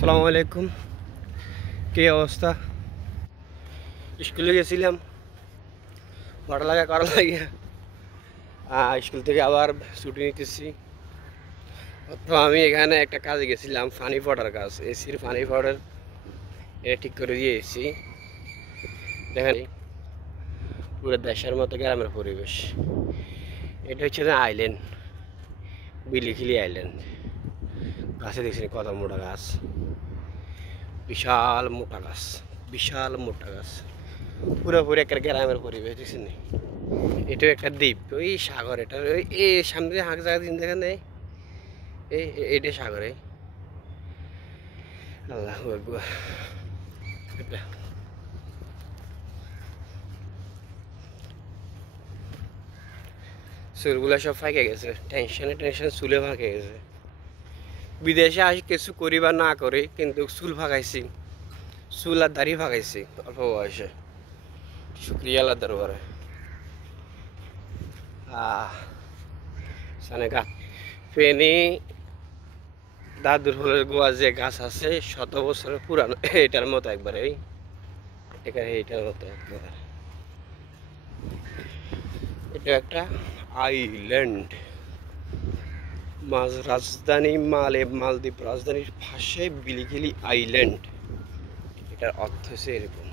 আসসালামু আলাইকুম। কি অবস্থা? স্কুলে গেছিলাম পড়ালেখা করা লাগে, স্কুল থেকে আবার ছুটি নিতেছি। তো আমি এখানে একটা কাজে গেছিলাম, ফানি পাউডার কাজ, এসির ফানি পাউডার এটা ঠিক করে দিয়ে এসেছি। দেখেন পুরো দেশের মতো গ্রামের পরিবেশ। এটা হচ্ছে আইল্যান্ড, বিলিখিলি আইল্যান্ড। গাছে দেখছি কত মোটা গাছ, বিশাল মোটা গাছ, বিশাল মোটা গাছ, পুরোপুরি একটা গ্রামের পরিবেশ দেখছেন। এটাও একটা দ্বীপ, ওই সাগর। এটা ওই এই সামনে হাঁক জায়গা দিন দেখেন, এইটা সাগরে। আল্লাহু আকবার। চুলগুলা সব ফাঁকে গেছে, টেনশনে চুলে ফাঁকে গেছে। বিদেশে আসি কিছু করি বা না করি, কিন্তু চুল ফাঁকাইছি, চুল আর দাড়ি ফাঁকাইছি অল্প বয়সে। শুক্রিয়া আল্লাহ দরবারে। সানেগা ফেনি দাদুর হলের গোয়া যে গাছ আছে 100 বছরের পুরানো, এটার মতো একবারে, এইটার মতো একবার। এটা একটা আইল্যান্ড, রাজধানী মালদ্বীপ রাজধানীর পাশে বিলিগিলি আইল্যান্ড। এটার অর্থ হচ্ছে এরকম।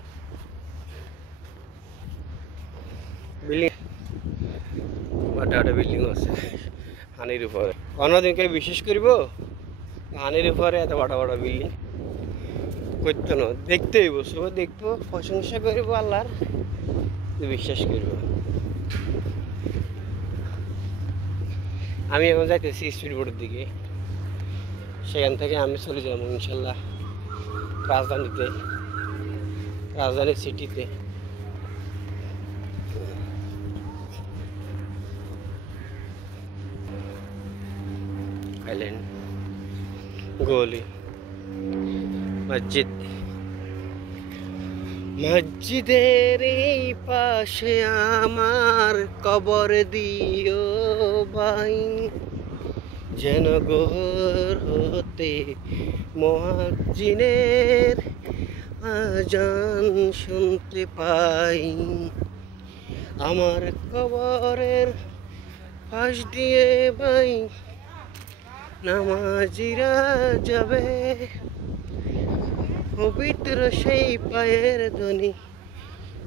বিল্ডিং বিল্ডিং আছে হানির উপরে। কোনোদিনকে বিশ্বাস করব হানির উপরে এত বড় বড় বিল্ডিং করতো না। দেখতে হইব, সবাই দেখবো, প্রশংসা করবো আল্লাহর, বিশ্বাস করব। আমি এখন যাইতেছি স্পিড বোর্ডের দিকে, সেখান থেকে আমি চলে যাব ইনশাল্লাহ রাজধানীতে, রাজধানী সিটিতে। আইল্যান্ড, গলি, মসজিদ, মসজিদের এই পাশে আমার কবর দিও ভাই, যেন গোর হতে মুয়াজ্জিনের আজান শুনতে পাই। আমার কবরের পাশ দিয়ে ভাই নামাজিরা যাবে, পবিত্র সেই পায়ের ধ্বনি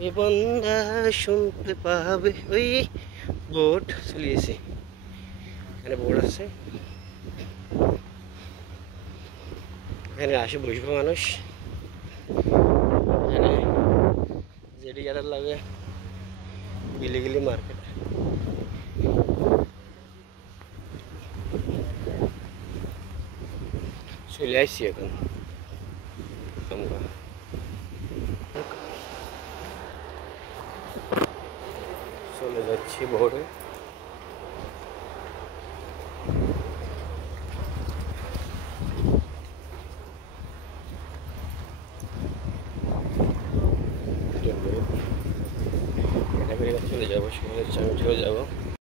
এ বান্দা শুনতে পাবে। ওই বোট চলিয়েছে, এখানে বোট আছে, এখানে আসে বসবো মানুষ। এখানে জেডি গাড়ার লাগে বিলিগিলি মার্কেট। চলে আসছি এখন আমরা, চলে যাচ্ছি ভোরে। চলে যাবো, চলে যাবো।